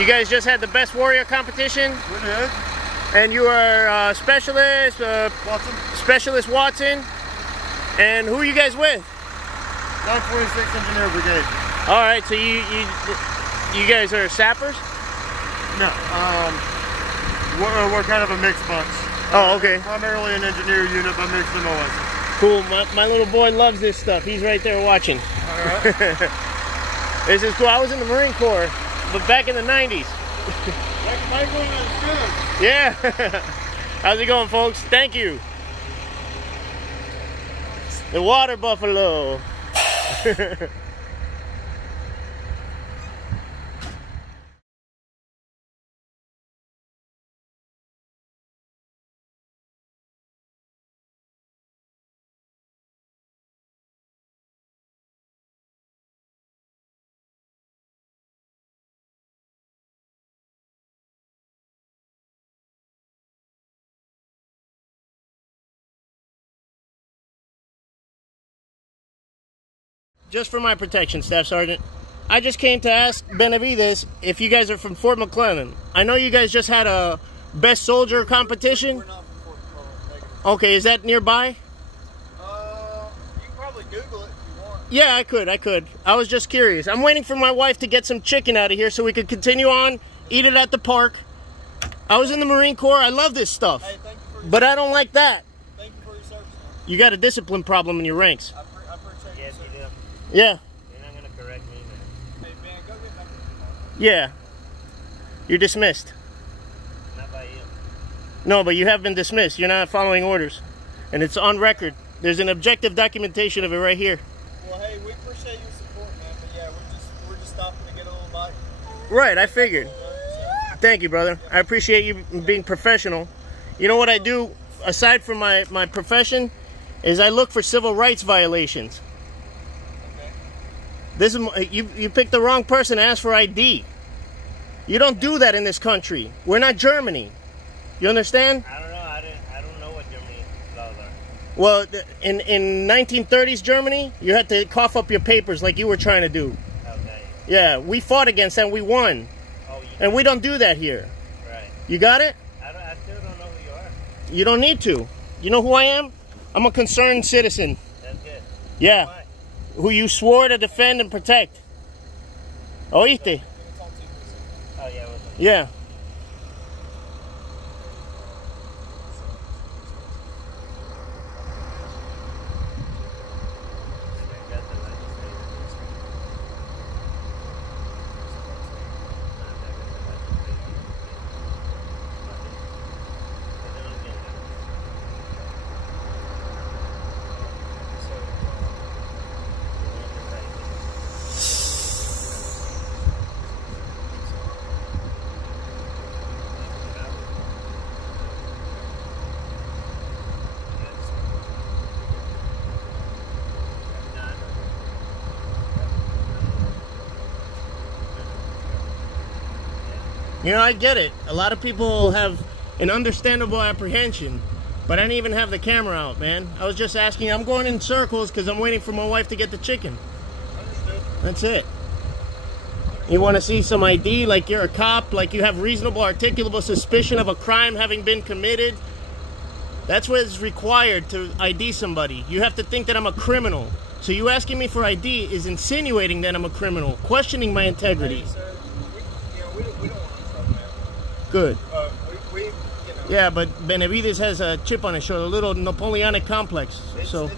You guys just had the Best Warrior competition? We did. And you are Specialist Watson. Specialist Watson. And who are you guys with? 946 Engineer Brigade. All right, so you guys are sappers? No, we're kind of a mixed bunch. Oh, okay. Primarily an engineer unit, but mixed MOS. Cool. My little boy loves this stuff. He's right there watching. All right. This is cool. I was in the Marine Corps, but back in the 90s. Yeah. How's it going, folks? Thank you. The water buffalo. Just for my protection, Staff Sergeant, I just came to ask Benavides if you guys are from Fort McClellan. I know you guys just had a Best Soldier competition. We're not from Fort McClellan. Okay, is that nearby? You can probably Google it if you want. Yeah, I could. I was just curious. I'm waiting for my wife to get some chicken out of here so we could continue on, eat it at the park. I was in the Marine Corps. I love this stuff. Hey, thank you for your but I don't like that. Thank you for your service, man. You got a discipline problem in your ranks. I appreciate Yes, you, you sir. do. Yeah. You're not going to correct me, man. Hey, man, go get back. Yeah. You're dismissed. Not by you. No, but you have been dismissed. You're not following orders. And it's on record. There's an objective documentation of it right here. Well, hey, we appreciate your support, man. But yeah, we're just stopping to get a little bite. Right, I figured. Thank you, brother. I appreciate you being professional. You know what I do, aside from my profession, is I look for civil rights violations. Okay. This is you picked the wrong person to ask for ID. You don't do that in this country. We're not Germany. You understand? I don't know. I don't know what Germany laws are. Well, in 1930s Germany, you had to cough up your papers like you were trying to do. Okay. Yeah, we fought against that and we won. Oh, And we don't do that here. Right. You got it? I still don't know who you are. You don't need to. You know who I am? I'm a concerned citizen. That's good. Yeah. Why? Who you swore to defend and protect. Oíste? Oh, yeah. What's up? Yeah. That's the legislature. You know, I get it. A lot of people have an understandable apprehension, but I didn't even have the camera out, man. I was just asking. I'm going in circles because I'm waiting for my wife to get the chicken. Understood. That's it. You want to see some ID, like you're a cop, like you have reasonable articulable suspicion of a crime having been committed? That's what is required to ID somebody. You have to think that I'm a criminal. So you asking me for ID is insinuating that I'm a criminal, questioning my integrity. Hey, sir, we don't want to trouble, man. Good. We Yeah, but Benavides has a chip on his shoulder, a little Napoleonic complex. So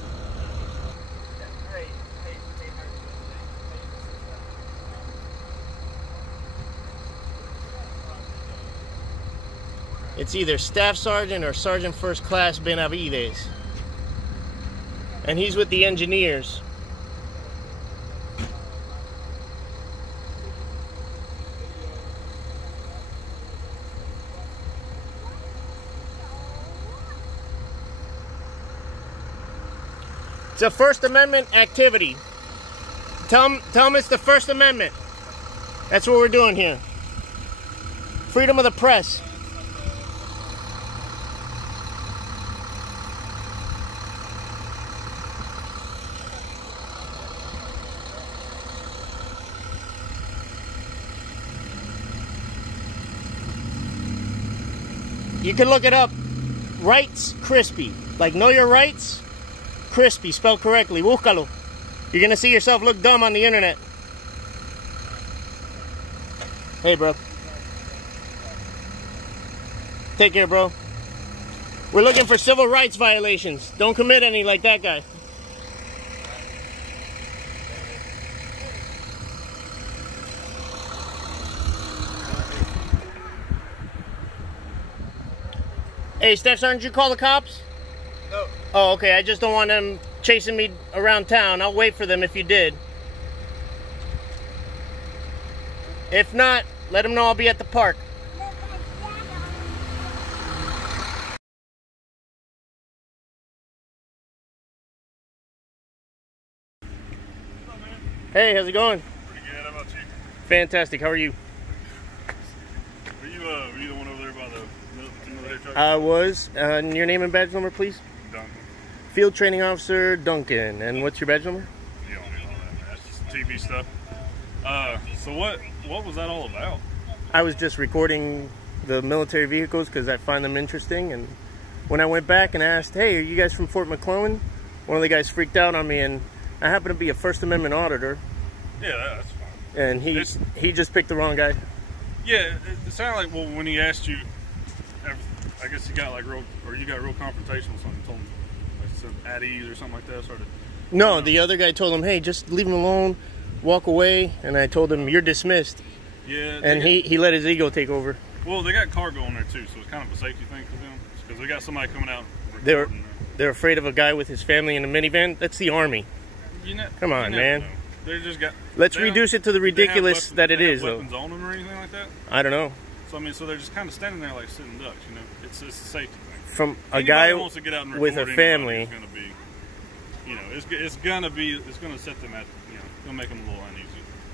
it's either Staff Sergeant or Sergeant First Class Benavides. And he's with the engineers. It's a First Amendment activity. Tell them it's the First Amendment. That's what we're doing here. Freedom of the press. You can look it up. Rights Crispy. Like, know your rights? Crispy, spelled correctly. Búscalo. You're gonna see yourself look dumb on the internet. Hey, bro. Take care, bro. We're looking for civil rights violations. Don't commit any like that guy. Hey, Steph, aren't you call the cops? No. Oh, okay. I just don't want them chasing me around town. I'll wait for them if you did. If not, let them know I'll be at the park. Hey, how's it going? Pretty good. How about you? Fantastic. How are you? Were you the one over there by the military truck? I was. Your name and badge number, please? Duncan. Field Training Officer Duncan. And what's your badge number? You don't need all that. That's just TV stuff. So what was that all about? I was just recording the military vehicles because I find them interesting. And when I went back and asked, hey, are you guys from Fort McClellan? One of the guys freaked out on me, and I happen to be a First Amendment auditor. Yeah, that's fine. And he just picked the wrong guy. Yeah, it sounded like, well, when he asked you, I guess you got real confrontational or something. Told him, like, said at ease or something like that. Started. No, the other guy told him, hey, just leave him alone, walk away. And I told him, you're dismissed. Yeah. And he let his ego take over. Well, they got cargo in there too, so it's kind of a safety thing for them because they got somebody coming out. They're afraid of a guy with his family in a minivan. That's the Army. Come on, man. They just got. Let's reduce it to the ridiculous that it is, though. Weapons on them or anything like that? I don't know. So I mean, so they're just kind of standing there like sitting ducks, you know. It's a safety thing. From a Anybody guy that wants to get out and with a record family, anybody, it's gonna set them at, gonna make them a little uneasy.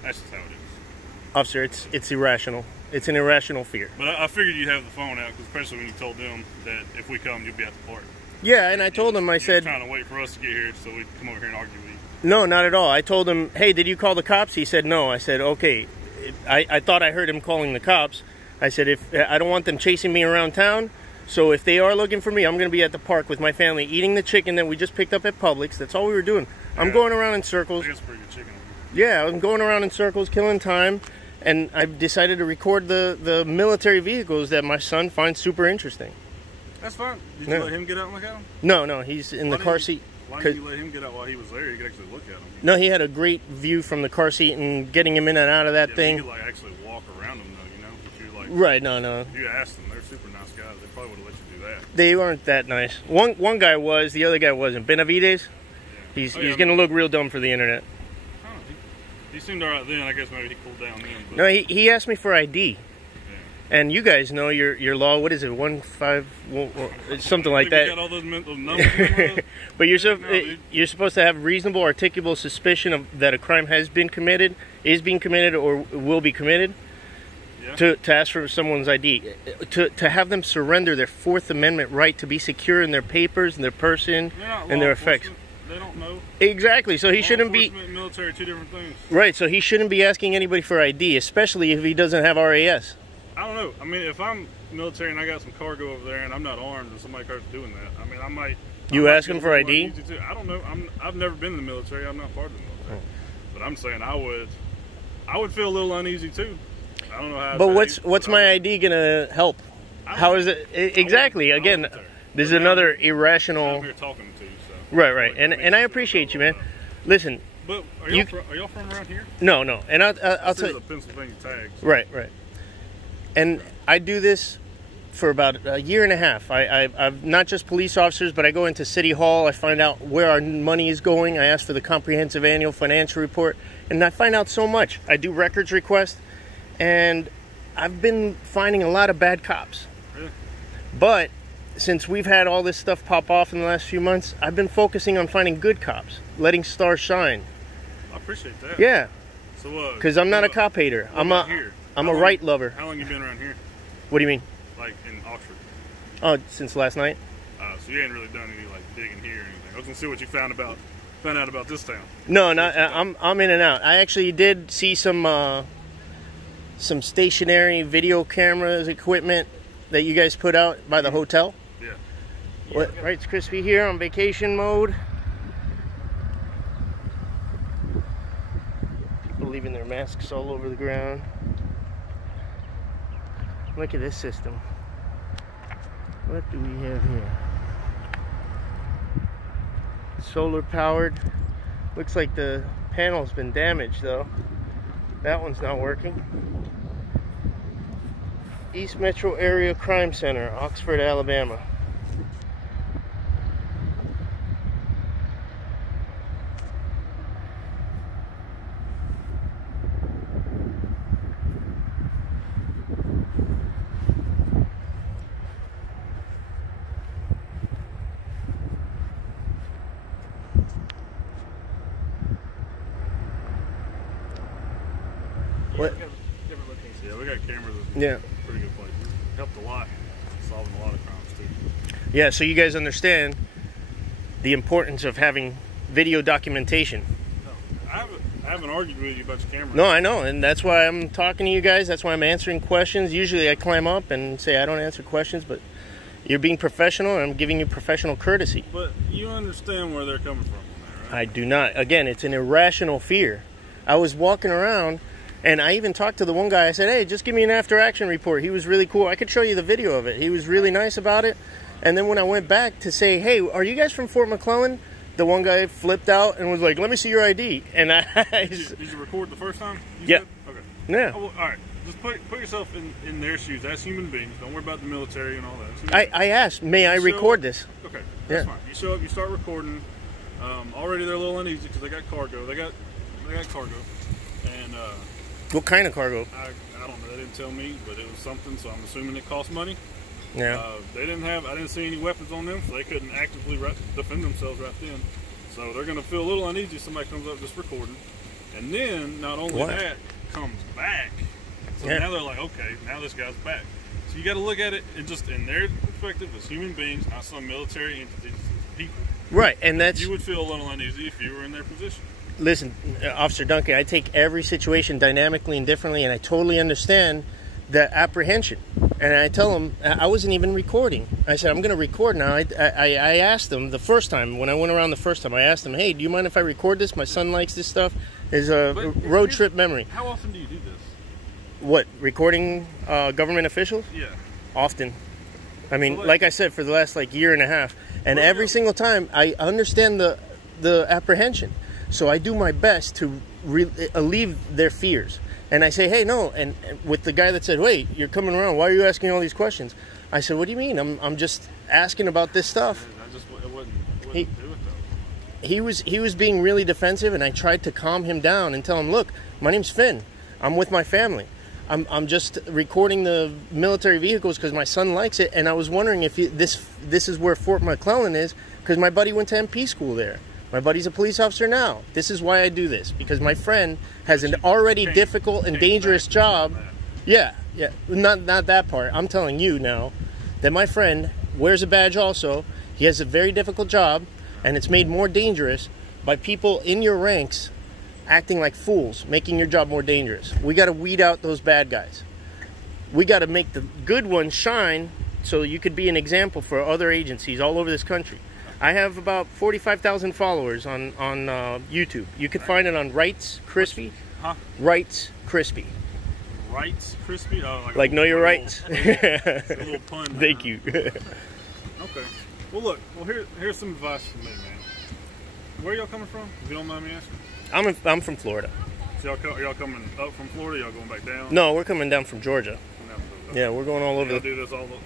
That's just how it is. Officer, it's irrational. It's an irrational fear. But I figured you'd have the phone out, especially when you told them that if we come, you'll be at the park. Yeah, and I told him, I said, trying to wait for us to get here so we'd come over here and argue with you. No, not at all. I told him, hey, did you call the cops? He said no. I said, okay. I thought I heard him calling the cops. I said, if I don't want them chasing me around town, so if they are looking for me, I'm going to be at the park with my family eating the chicken that we just picked up at Publix. That's all we were doing. I'm going around in circles. I guess pretty good chicken. Yeah, I'm going around in circles, killing time, and I've decided to record the military vehicles that my son finds super interesting. That's fine. Did you let him get out and look at them? No, he's in the car seat. Why didn't you let him get out while he was there? You could actually look at them. No, he had a great view from the car seat and getting him in and out of that thing. You could actually walk around them though, If you right, no. If you asked them, they're super nice guys. They probably would have let you do that. They weren't that nice. One guy was, the other guy wasn't. Benavides, he's gonna look real dumb for the internet. Oh, he seemed alright then. I guess maybe he cooled down then. But. No, he asked me for ID. And you guys know your law. What is it? 151, something like that. Got all those numbers. But you're supposed to have reasonable, articulable suspicion that a crime has been committed, is being committed, or will be committed. Yeah. To ask for someone's ID, to have them surrender their Fourth Amendment right to be secure in their papers and their person and their effects. They don't know. Exactly. So he shouldn't be. Military, two different things. Right. So he shouldn't be asking anybody for ID, especially if he doesn't have RAS. I don't know. I mean, if I'm military and I got some cargo over there and I'm not armed and somebody starts doing that, I mean, I might. You ask him for ID? I don't know. I've never been in the military. I'm not part of the military. But I'm saying I would feel a little uneasy too. I don't know how. But what's my ID gonna help? How is it exactly? Again, this is another irrational. I'm here talking to you, so. Right, and I appreciate you, man. Listen. But are y'all from around here? No, and I'll tell you. The Pennsylvania tags. Right. And I do this for about a year and a half. I've not just police officers, but I go into City Hall. I find out where our money is going. I ask for the comprehensive annual financial report, and I find out so much. I do records requests, and I've been finding a lot of bad cops. Really? But since we've had all this stuff pop off in the last few months, I've been focusing on finding good cops, letting stars shine. I appreciate that. Yeah. So, because I'm not a cop hater. I'm a right lover. How long you been around here? What do you mean? Like in Oxford? Oh, since last night. So you ain't really done any like digging here or anything. I was gonna see what you found out about this town. No, not. I'm in and out. I actually did see some stationary video cameras equipment that you guys put out by the hotel. Yeah. What? Right, it's Crispy here on vacation mode. People leaving their masks all over the ground. Look at this system. What do we have here? Solar powered. Looks like the panel's been damaged though. That one's not working. East Metro Area Crime Center, Oxford, Alabama. What? Different locations. Yeah, we got cameras. Yeah. Pretty good place. Helped a lot, solving a lot of crimes too. Yeah, so you guys understand the importance of having video documentation. No, I haven't argued with you about your camera. No, I know, and that's why I'm talking to you guys. That's why I'm answering questions. Usually I climb up and say I don't answer questions, but you're being professional and I'm giving you professional courtesy. But you understand where they're coming from on that, right? I do not. Again, it's an irrational fear. I was walking around and I even talked to the one guy. I said, hey, just give me an after action report. He was really cool. I could show you the video of it. He was really nice about it. And then when I went back to say, hey, are you guys from Fort McClellan? The one guy flipped out and was like, let me see your ID. And Did you record the first time? Yeah. Okay. Yeah. Oh, well, all right. Just put yourself in their shoes as human beings. Don't worry about the military and all that. I asked, may I record this? Okay, that's Yeah. fine. You show up, you start recording. Already they're a little uneasy because they got cargo. They got cargo. And What kind of cargo? I don't know. They didn't tell me, but it was something. So I'm assuming it cost money. Yeah. I didn't see any weapons on them, so they couldn't actively defend themselves right then. So they're going to feel a little uneasy if somebody comes up just recording. And then, not only that, comes back. So now they're like, okay, now this guy's back. So you got to look at it in their perspective as human beings, not some military entities, people. Right, and that's... You would feel a little uneasy if you were in their position. Listen, Officer Duncan, I take every situation dynamically and differently, and I totally understand the apprehension. And I tell them, I wasn't even recording. I said, I'm going to record now. I asked them the first time, when I went around the first time, I asked them, hey, do you mind if I record this? My son likes this stuff. It's a road trip memory. How often do you do this? What, recording government officials? Yeah. Often. I mean, like I said, for the last year and a half. And every single time, I understand the apprehension. So I do my best to alleviate their fears. And I say, hey, no. And with the guy that said, wait, you're coming around. Why are you asking all these questions? I said, what do you mean? I'm just asking about this stuff. It wouldn't do it, though. He was being really defensive, and I tried to calm him down and tell him, look, my name's Finn. I'm with my family. I'm just recording the military vehicles because my son likes it, and I was wondering if this is where Fort McClellan is, because my buddy went to MP school there. My buddy's a police officer now. This is why I do this, because my friend has an already difficult and dangerous job. Yeah, not that part. I'm telling you now that my friend wears a badge also. He has a very difficult job, and it's made more dangerous by people in your ranks acting like fools, making your job more dangerous. We got to weed out those bad guys. We got to make the good ones shine so you could be an example for other agencies all over this country. I have about 45,000 followers on YouTube. You could find it on Rights Crispy. Huh? Rights Crispy. Rights Crispy? Oh, like know your rights. A little pun. Thank you. Okay. Well, look. Well, here's some advice from me, man. Where y'all coming from? If you don't mind me asking. I'm from Florida. So are y'all coming up from Florida? Y'all going back down? No, we're coming down from Georgia. Yeah, we're going all over. Y'all do this all along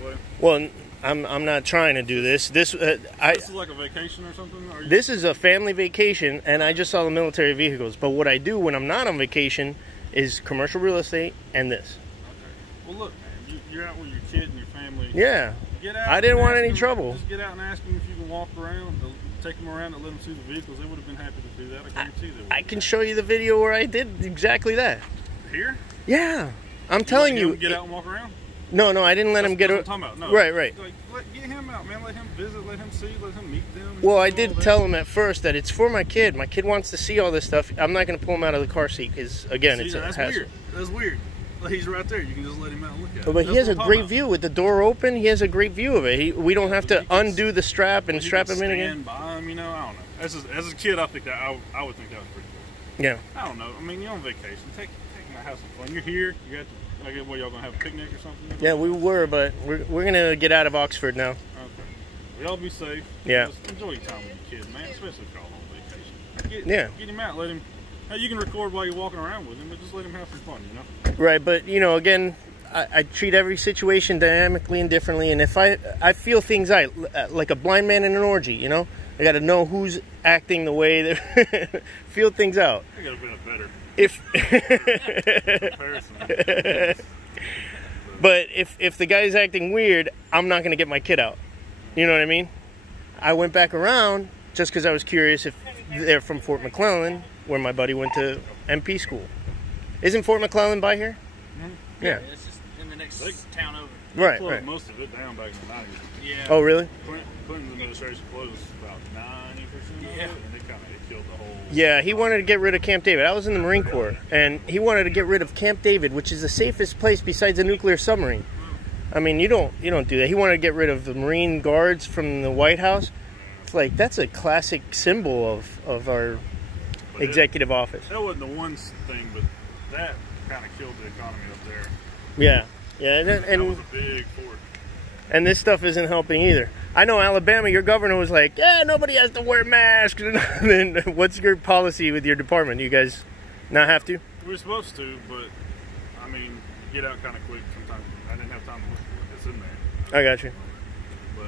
the way? Well, I'm not trying to do this. This is like a vacation or something? This is a family vacation, and I just saw the military vehicles. But what I do when I'm not on vacation is commercial real estate and this. Okay. Well, look, man, you're out with your kid and your family. Yeah. Get out. I didn't want any trouble. Just get out and ask them if you can walk around. Take them around and let them see the vehicles. They would have been happy to do that. I guarantee they would. I can show you the video where I did exactly that. Here? Yeah. I'm telling you. Get out and walk around? No, I didn't let him get out. No. Right. Get him out, man. Let him visit, let him see, let him meet them. Well, I did tell him at first that it's for my kid. My kid wants to see all this stuff. I'm not going to pull him out of the car seat because, again, it's a hassle. Weird. That's weird. he's right there. You can just let him out and look at it. But he has a great view with the door open. He has a great view of it. We don't have to undo the strap and strap him in again. Stand by him, you know. I don't know. As a kid, I think that I would think that was pretty cool. Yeah. I don't know. I mean, you're on vacation. Take him to have some fun. You're here. You got to. Like, what, y'all gonna have a picnic or something? Yeah, we were, but we're gonna get out of Oxford now. Okay. Well, y'all be safe. Yeah. Just enjoy your time with your kids, man. Especially if y'all on vacation. Get him out. Let him. Hey, you can record while you're walking around with him, but just let him have some fun, you know. Right, but you know, again, I treat every situation dynamically and differently, and if I feel things out like a blind man in an orgy, you know, I got to know who's acting the way they feel things out. I got to be better. But if the guy's acting weird, I'm not gonna get my kid out. You know what I mean? I went back around just because I was curious if they're from Fort McClellan, where my buddy went to MP school. Isn't Fort McClellan by here? Mm-hmm. Yeah, it's just in the next town over. Right, closed right. most of it down back in the 90s. Yeah. Oh, really? Clinton's administration closed about 90% of it, and it kind of killed the whole... Yeah, he wanted to get rid of Camp David. I was in the Marine Corps, and he wanted to get rid of Camp David, which is the safest place besides a nuclear submarine. I mean, you don't do that. He wanted to get rid of the Marine Guards from the White House. It's like, that's a classic symbol of our executive office. That wasn't the one thing, but that kind of killed the economy up there. Yeah, yeah, That was a big fort. And this stuff isn't helping either. I know Alabama, your governor was like, yeah, nobody has to wear masks. And then what's your policy with your department? You guys not have to? We're supposed to, but, I mean, get out kind of quick sometimes. I didn't have time to look for it's in there. I got you. But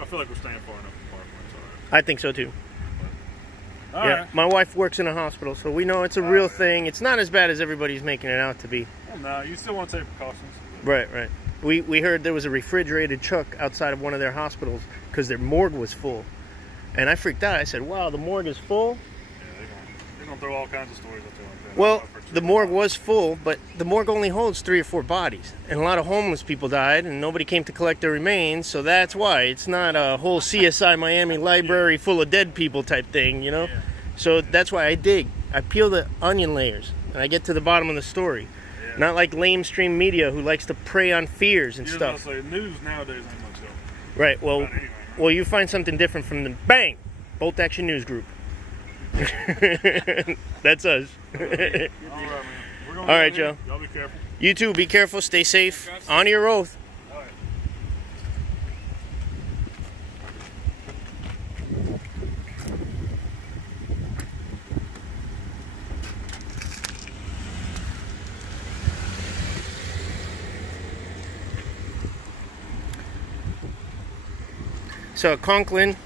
I feel like we're staying far enough apart when it's all right. I think so too. All yeah, right. my wife works in a hospital, so we know it's a real thing. It's not as bad as everybody's making it out to be. Well, no, you still want to take precautions. Right, right. We heard there was a refrigerated truck outside of one of their hospitals because their morgue was full. And I freaked out. I said, wow, the morgue is full? Yeah, they're going to throw all kinds of stories out there like that. Well, the morgue was full, but the morgue only holds 3 or 4 bodies. And a lot of homeless people died, and nobody came to collect their remains, so that's why. It's not a whole CSI Miami library full of dead people type thing, you know? Yeah. So that's why I dig. I peel the onion layers, and I get to the bottom of the story. Yeah. Not like lamestream media who likes to prey on fears and stuff. Say, news nowadays ain't much help. Right, well, you find something different from the BANG! Bolt Action News Group. That's us. All right, man. All right, Joe. Y'all be careful. You too, be careful, stay safe. Honor your oath. All right. So Conklin